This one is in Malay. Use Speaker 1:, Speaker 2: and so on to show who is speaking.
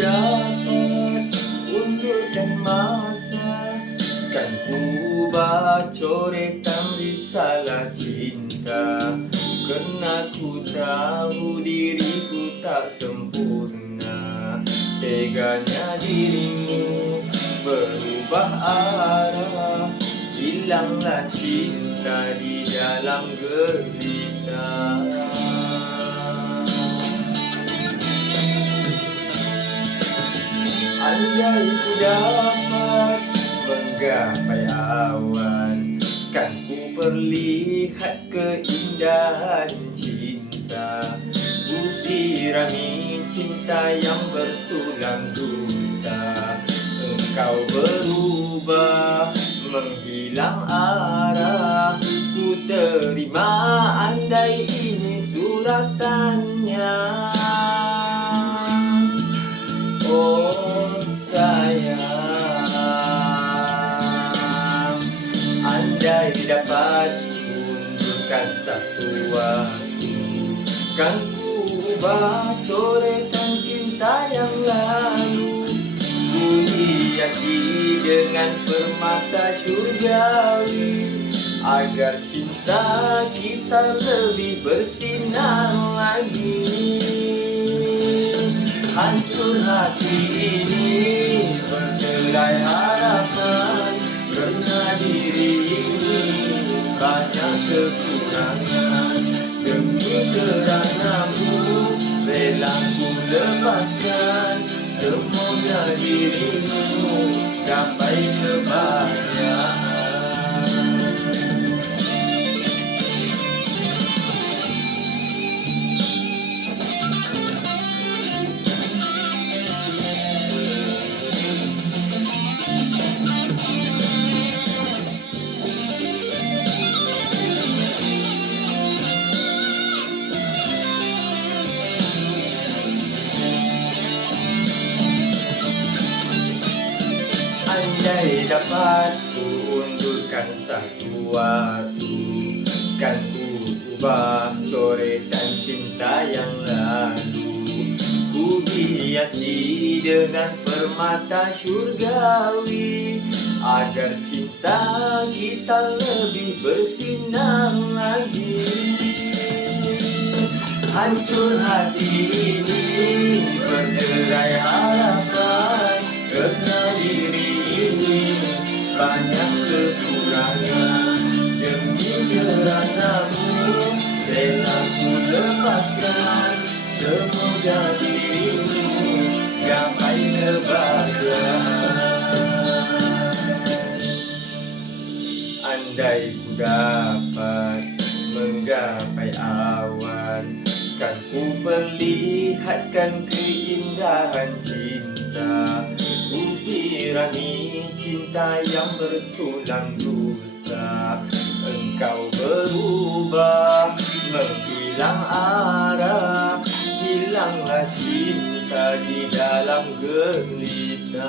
Speaker 1: dapat undurkan masa Kan ku coretan risalah cinta Karena ku tahu diriku tak sempurna Teganya dirimu berubah arah Hilanglah cinta di dalam gelita menggapai awan. Kan ku perlihat keindahan cinta. Ku sirami cinta yang bersulam dusta. Engkau berubah menghilang arah. Ku terima andai ini suratannya Andai dapat undurkan satu waktu. Kan ku ubah coretan cinta yang lalu. Ku hiasi dengan permata syurgawi Agar cinta kita lebih bersinar lagi. Hancur hati ini berderai harapan Kerana diri kekurangan. Demi keranamu rela ku lepaskan. Semoga dirimu gapai kebahagiaan Andai dapat ku undurkan satu waktu Kan ku ubah coretan cinta yang lalu. Ku hiasi dengan permata syurgawi Agar cinta kita lebih bersinar lagi. Hancur hati ini berderai harapan Kerana diri banyak kekurangan. Demi keranamu rela ku lepaskan Semoga dirimu gapai kebahagiaan Andai ku dapat menggapai awan Kan ku perlihatkan keindahan cinta. Ku sirami cinta yang bersulam dusta. Engkau berubah menghilang arah. Hilanglah cinta di dalam gelita